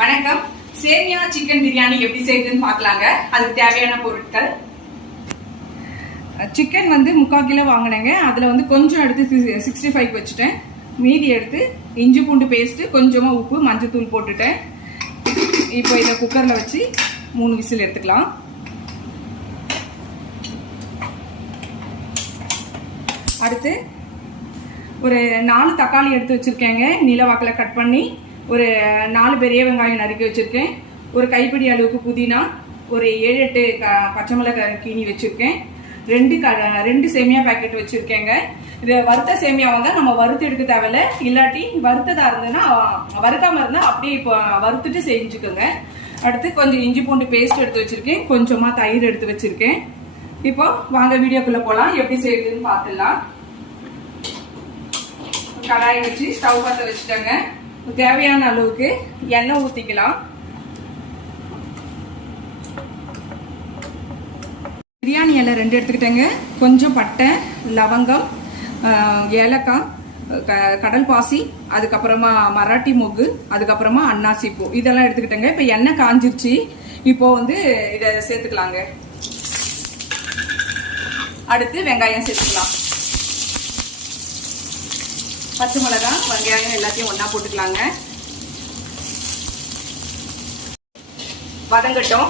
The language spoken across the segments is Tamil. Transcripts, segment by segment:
வணக்கம். சேமியா சிக்கன் பிரியாணி எப்படி செய்யுதுன்னு பார்க்கலாங்க. அதுக்கு தேவையான பொருட்கள். சிக்கன் வந்து முக்கால் கிலோ வாங்கினேங்க. அதில் வந்து கொஞ்சம் எடுத்து சிக்ஸ்டி ஃபைவ் வச்சுட்டேன். மீதி எடுத்து இஞ்சி பூண்டு பேஸ்ட்டு கொஞ்சமாக உப்பு மஞ்சத்தூள் போட்டுட்டேன். இப்போ இதை குக்கரில் வச்சு மூணு விசில் எடுத்துக்கலாம். அடுத்து ஒரு நாலு தக்காளி எடுத்து வச்சுருக்கேங்க. நீலவாக்கில் கட் பண்ணி ஒரு நாலு பெரிய வெங்காயம் நறுக்கி வச்சுருக்கேன். ஒரு கைப்பிடி அளவுக்கு புதினா ஒரு ஏழு எட்டு க- பச்சை மிளகாய் கீனி வச்சுருக்கேன். ரெண்டு க ரெண்டு சேமியா பேக்கெட் வச்சுருக்கேங்க. இது வறுத்த சேமியா வந்து நம்ம வறுத்து எடுக்க தேவையில்ல. இல்லாட்டி வறுத்ததாக இருந்ததுன்னா வறுக்காமல் இருந்தால் அப்படியே இப்போ வறுத்துட்டு செஞ்சுக்கோங்க. அடுத்து கொஞ்சம் இஞ்சி பூண்டு பேஸ்ட் எடுத்து வச்சுருக்கேன். கொஞ்சமாக தயிர் எடுத்து வச்சுருக்கேன். இப்போ வாங்க வீடியோக்குள்ளே போகலாம் எப்படி செய்யுதுன்னு பார்த்துடலாம். கடாயை வச்சு ஸ்டவ் பற்ற வச்சுட்டேங்க. தேவையான அளவுக்கு எண்ணெய் ஊற்றிக்கலாம் பிரியாணி இலை ரெண்டு எடுத்துக்கிட்டேங்க. கொஞ்சம் பட்டை லவங்கம் ஏலக்காய் க- கடல் பாசி அதுக்கப்புறமா மராட்டி மொக்கு அதுக்கப்புறமா அன்னாசி பூ. இதெல்லாம் எடுத்துக்கிட்டேங்க. இப்போ எண்ணெய் காஞ்சிருச்சு. இப்போ வந்து இதை சேர்த்துக்கலாங்க. அடுத்து வெங்காயம் சேர்த்துக்கலாம். பச்சை மிளகா வெங்காயம் எல்லாத்தையும் ஒன்றா போட்டுக்கலாங்க. வதங்கட்டும்.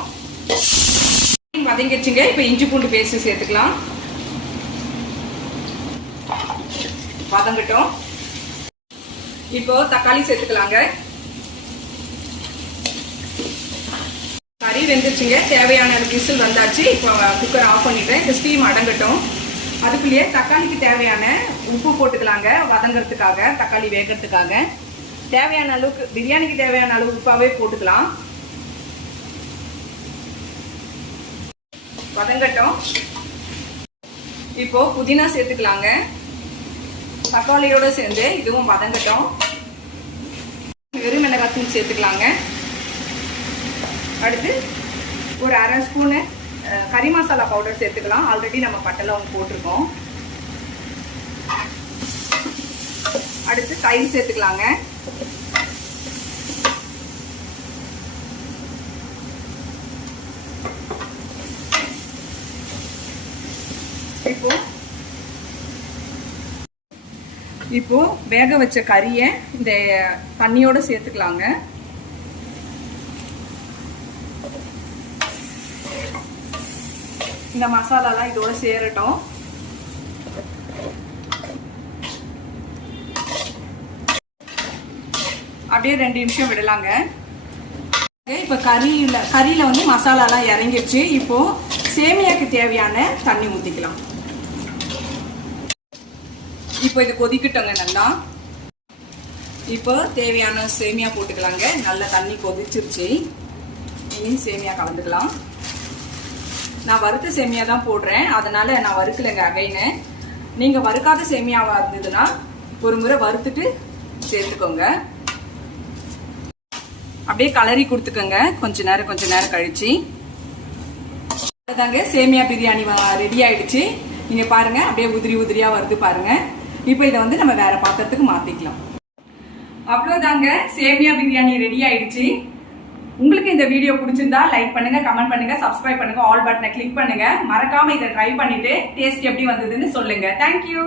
வதங்கிடுச்சுங்க. இப்போ இஞ்சி பூண்டு பேஸ்ட்டு சேர்த்துக்கலாம். வதங்கட்டும். இப்போ தக்காளி சேர்த்துக்கலாங்க. கறி வெந்துருச்சுங்க. தேவையான விசில் வந்தாச்சு. இப்போ குக்கர் ஆஃப் பண்ணிட்டேன் இப்போ ஸ்டீம் அடங்கட்டும். அதுக்குள்ளேயே தக்காளிக்கு தேவையான உப்பு போட்டுக்கலாங்க வதங்கிறதுக்காக தக்காளி வேகறதுக்காக. தேவையான அளவுக்கு பிரியாணிக்கு தேவையான அளவு உப்பாகவே போட்டுக்கலாம். வதங்கட்டும். இப்போ புதினா சேர்த்துக்கலாங்க. தக்காளியோட சேர்ந்து இதுவும் வதங்கட்டும். வெறும் மிளகாத்தூள் சேர்த்துக்கலாங்க. அடுத்து ஒரு அரை ஸ்பூனு கறி மசாலா பவுடர் சேர்த்துக்கலாம். ஆல்ரெடி நம்ம பட்டலவங்க போட்டிருக்கோம். அடுத்து தயிர் சேர்த்துக்கலாங்க. இப்போ இப்போ வேக வச்ச கறியை இந்த தண்ணியோட சேர்த்துக்கலாங்க. இந்த மசாலாலாம் இதோட சேரட்டும். அப்படியே ரெண்டு நிமிஷம் விடலாங்க. இப்போ கறியில் கறியில் வந்து மசாலாலாம் இறங்கிடுச்சு. இப்போ சேமியாக்கு தேவையான தண்ணி ஊற்றிக்கலாம் இப்போ இது கொதிக்கட்டோங்க நல்லா. இப்போ தேவையான சேமியா போட்டுக்கலாங்க. நல்லா தண்ணி கொதிச்சிருச்சு. இனி சேமியா கலந்துக்கலாம். நான் வறுத்த சேமியா தான் போடுறேன். அதனால நான் வறுக்கலைங்க அகைன்னு. நீங்கள் வறுக்காத சேமியாவாக இருந்ததுன்னா ஒரு முறை வறுத்துட்டு சேர்த்துக்கோங்க. அப்படியே கலரி கொடுத்துக்கோங்க. கொஞ்ச நேரம் கொஞ்ச நேரம் கழிச்சு. அதுதாங்க சேமியா பிரியாணி ரெடி ஆயிடுச்சு. நீங்க பாருங்க. அப்படியே உதிரி உதிரியா வருது பாருங்க. இப்போ இதை வந்து நம்ம வேற பாத்திரத்துக்கு மாத்திக்கலாம். அவ்வளவுதாங்க. சேமியா பிரியாணி ரெடி ஆயிடுச்சு. உங்களுக்கு இந்த வீடியோ பிடிச்சிருந்தா லைக் பண்ணுங்க கமெண்ட் பண்ணுங்க சப்ஸ்கிரைப் பண்ணுங்க ஆல் பட்டனை கிளிக் பண்ணுங்க. மறக்காம இதை ட்ரை பண்ணிட்டு டேஸ்ட் எப்படி வந்ததுன்னு சொல்லுங்க. தேங்க்யூ